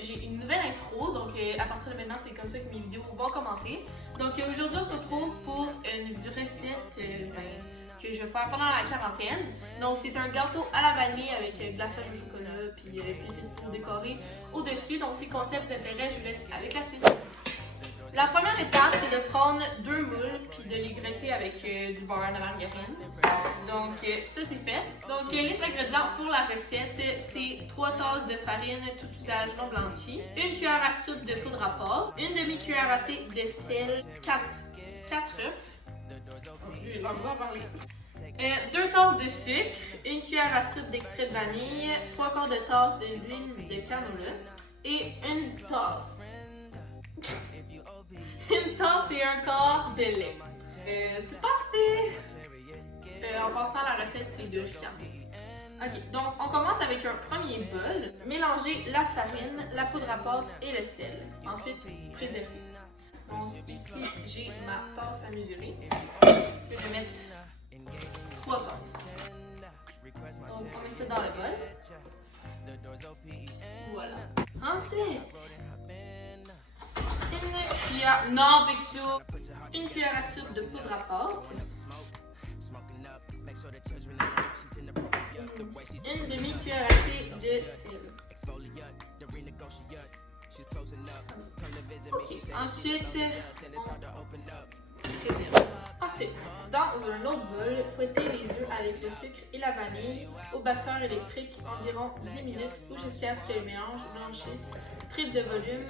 j'ai une nouvelle intro, donc à partir de maintenant, c'est comme ça que mes vidéos vont commencer. Donc aujourd'hui, on se retrouve pour une recette que je vais faire pendant la quarantaine. Donc c'est un gâteau à la vanille avec glaçage au chocolat puis pépines pour décorer au-dessus. Donc si le concept vous intéresse, je vous laisse avec la suite. La première étape, c'est de prendre 2 moules puis de les graisser avec du beurre de margarine. Donc ça c'est fait. Donc les ingrédients pour la recette, c'est 3 tasses de farine tout usage non blanchie, 1 cuillère à soupe de poudre à pâte, 1 demi-cuillère à thé de sel, 4 œufs. J'ai la misère à parler. 2 tasses de sucre, 1 cuillère à soupe d'extrait de vanille, 3/4 de tasse d'huile de canola et 1 tasse. Une tasse et 1/4 de lait. C'est parti! En passant à la recette, c'est de ricaner. Ok, donc on commence avec un premier bol. Mélangez la farine, la poudre à pâte et le sel. Ensuite, préservez. Donc ici, j'ai ma tasse à mesurer. Je vais mettre 3 tasses. Donc on met ça dans le bol. Voilà. Ensuite, une cuillère à soupe de poudre à pâte, une demi-cuillère à thé de sel. Okay. Ensuite, dans un autre bol, fouettez les œufs avec le sucre et la vanille au batteur électrique environ 10 minutes ou jusqu'à ce que le mélange blanchisse, triple de volume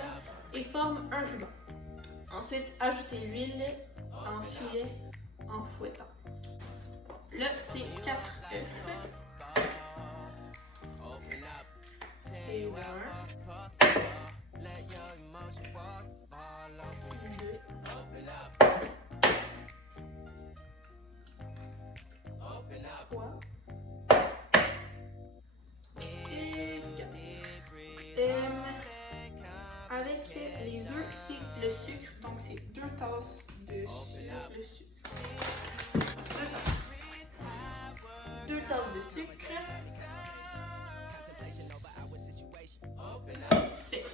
et forme un ruban. Ensuite, ajoutez l'huile en filet en fouettant. Là, c'est 4 œufs. Et 1, 2, 3 et 4. Avec les œufs, c'est le sucre, donc c'est 2 tasses de sucre. 2 tasses de sucre. Fait.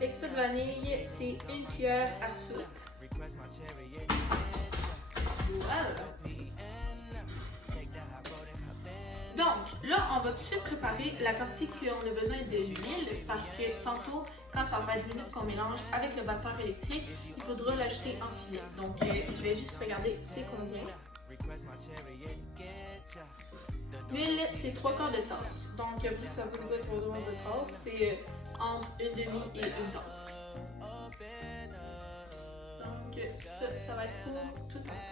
L'extrait de vanille, c'est 1 cuillère à soupe. Voilà. Donc, là, on va tout de suite préparer la quantité qu'on a besoin de l'huile parce que tantôt, quand ça va faire 10 minutes qu'on mélange avec le batteur électrique, il faudra l'ajouter en filet. Donc, je vais juste regarder c'est combien. L'huile, c'est 3/4 de tasse. Donc, vu que ça faisait 3/4 de tasse, c'est entre 1 demi et 1 tasse. Donc, ça va être pour tout le temps.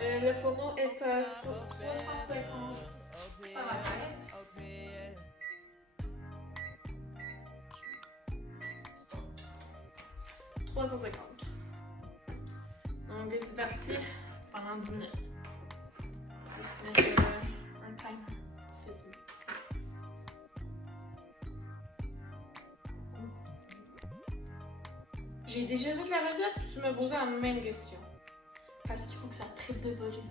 Le fourneau est à 350. Ça va faire. 350. Donc c'est parti pendant 10 minutes. Je vais mettre un timer. J'ai déjà fait la recette, puis tu me posais la même question. Parce qu'il faut que ça triple de volume.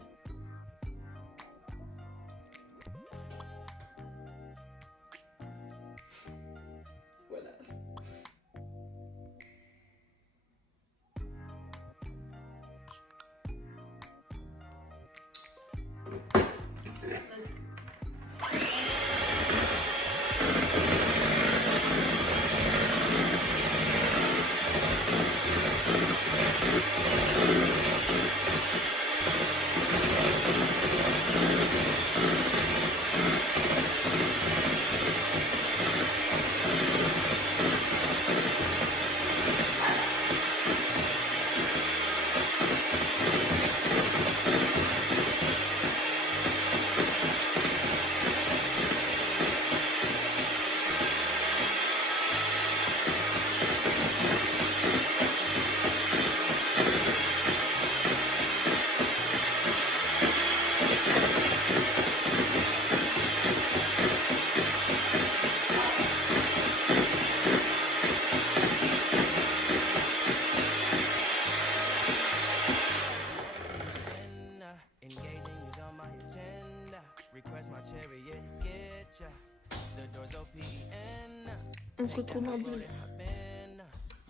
On se retrouve dans 10 minutes.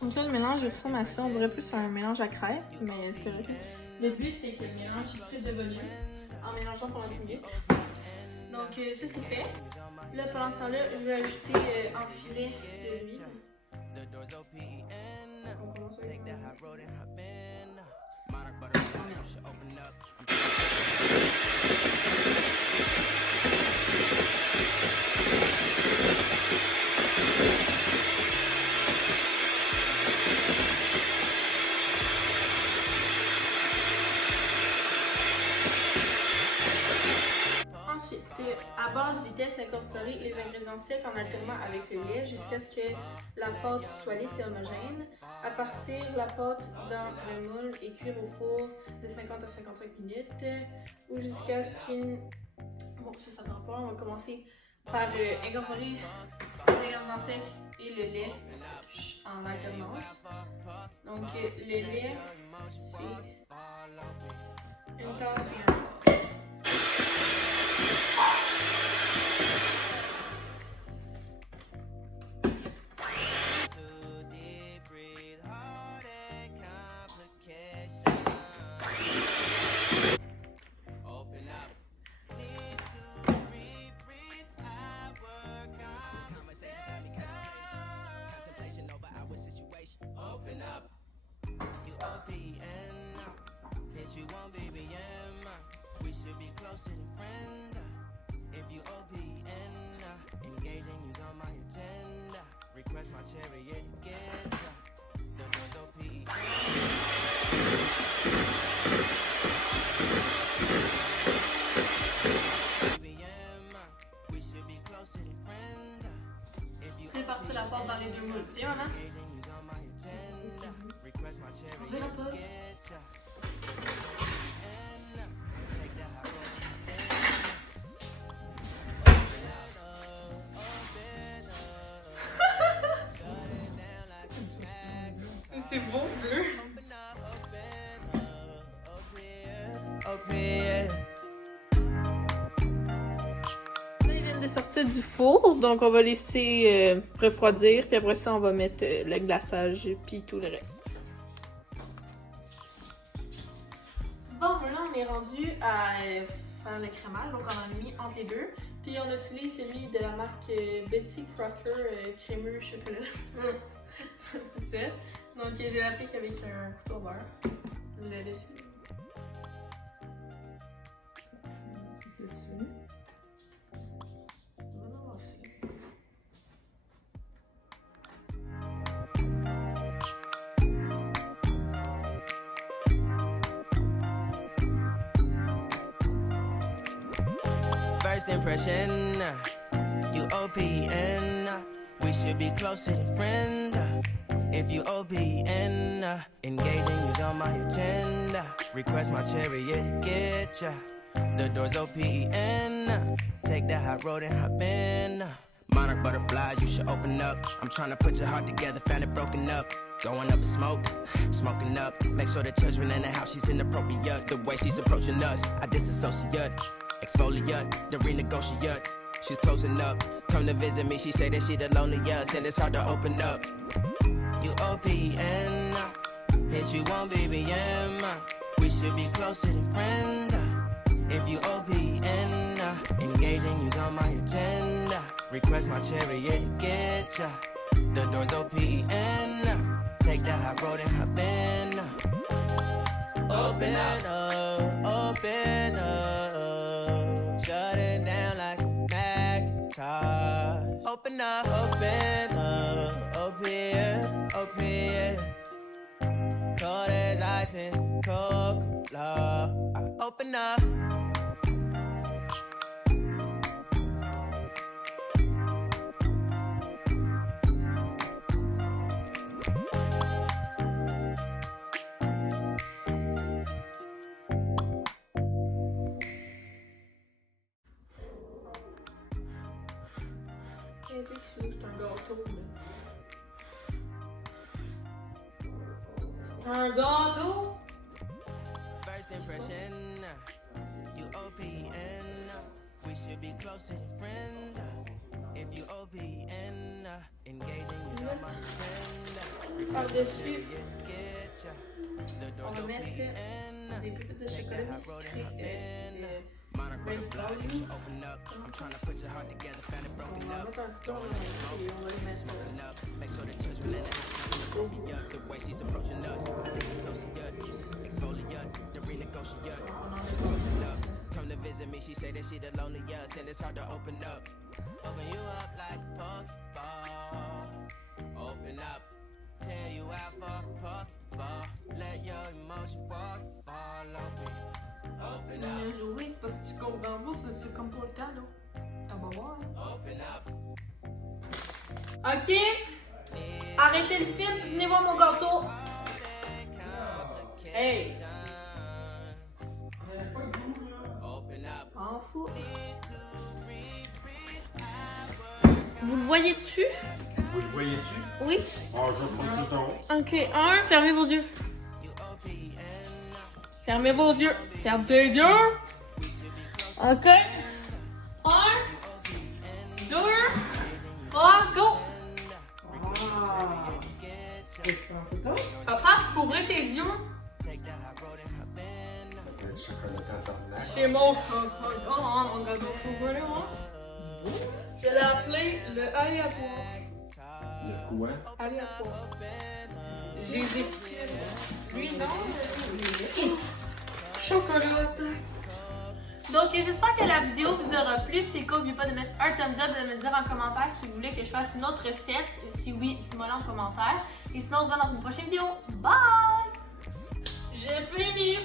Donc là, le mélange il ressemble à ça. On dirait plus un mélange à crêpes, mais c'est correct. Le but, c'est que le mélange il prise de volume en mélangeant pendant 10 minutes. Donc ça, c'est fait. Là, pendant ce temps-là, je vais ajouter un filet de l'huile. On commence avec ensuite, à basse vitesse, incorporer les ingrédients secs en alternant avec le lait jusqu'à ce que la pâte soit lisse et homogène. À partir la pâte dans le moule et cuire au four de 50 à 55 minutes ou jusqu'à ce qu'il... Bon, ça prend pas. On va commencer par incorporer les ingrédients secs et le lait en alternance. Donc, le lait, c'est une tasse et un quart. Répartir la pâte dans les deux moules. Tiens, maman. Regarde pas. C'est beau bleu. Là, ils viennent de sortir du four, donc on va laisser refroidir, puis après ça, on va mettre le glaçage puis tout le reste. Bon, là, on est rendu à faire le crémage, donc on en a mis entre les deux. Puis on utilise celui de la marque Betty Crocker crémeux chocolat. C'est ça. Donc je l'applique avec un couteau beurre. Le dessus. First impression, you OPN, we should be closer than friends. If you OPN, engaging you's on my agenda. Request my chariot, get ya. The door's OPN, take the high road and hop in. Monarch butterflies, you should open up. I'm trying to put your heart together, found it broken up. Going up in smoke, smoking up. Make sure the children in the house, she's inappropriate. The way she's approaching us, I disassociate. Exfoliate, the renegotiate. She's closing up. Come to visit me, she say that she the loneliest, and it's hard to open up. You OPN, hit you on BBM. We should be closer than friends. If you OPN, engaging you's on my agenda. Request my chariot, get ya. The door's OPN, take the high road and hop in. Open up, open up. Shut it down like a Macintosh. Open up, open, open. Cold as ice and Coca-Cola. Open up. C'est un gâteau. Un gâteau? First impression, you OPN. We should should be closer than friends. If you OPN, engaging you on my agenda. Par-dessus, Get ya. The on door's va mettre open. des pépites de chocolat sucré. Monarch Ready butterflies, for you? open up. I'm trying to put your heart together, found it broken On va up. mettre un petit peu en et on va les mettre. Smoking up, make sure the children in the house is inappropriate. The way she's approaching us, disassociate, exfoliate, the renegotiate. Closing up, come to visit me. She say that she the loneliest, and it's hard to open up. Open you up like a Pokeball. Open up, tear you out for a Pokeball. Let your emotion waterfall on me. Open up, Bien joué, c'est parce que tu comprends pas, c'est comme pour le temps, là. Ah bah ouais. open up. Ok, arrêtez le film, venez voir mon gâteau. Hey, Open up. m'en fous. Vous le voyez dessus? Vous le voyez-tu? Oui. Ah, je vais prendre tout en haut. Ok, un, fermez vos yeux. Fermez vos yeux. Ferme tes yeux. Ok. Un, deux, trois, go. Papa, tu peux ouvrir tes yeux? Le chocolatin tornade. Chez mon mon gâteau chocolat, hein? Je l'ai appelé le aléatoire. Le quoi? Aléatoire. J'ai écouté. Lui, non. Chocolat. Donc, j'espère que la vidéo vous aura plu. C'est cool, n'oubliez pas de mettre un thumbs up, de me dire en commentaire si vous voulez que je fasse une autre recette. Si oui, dites-moi là en commentaire. Et sinon, on se voit dans une prochaine vidéo. Bye! J'ai fini!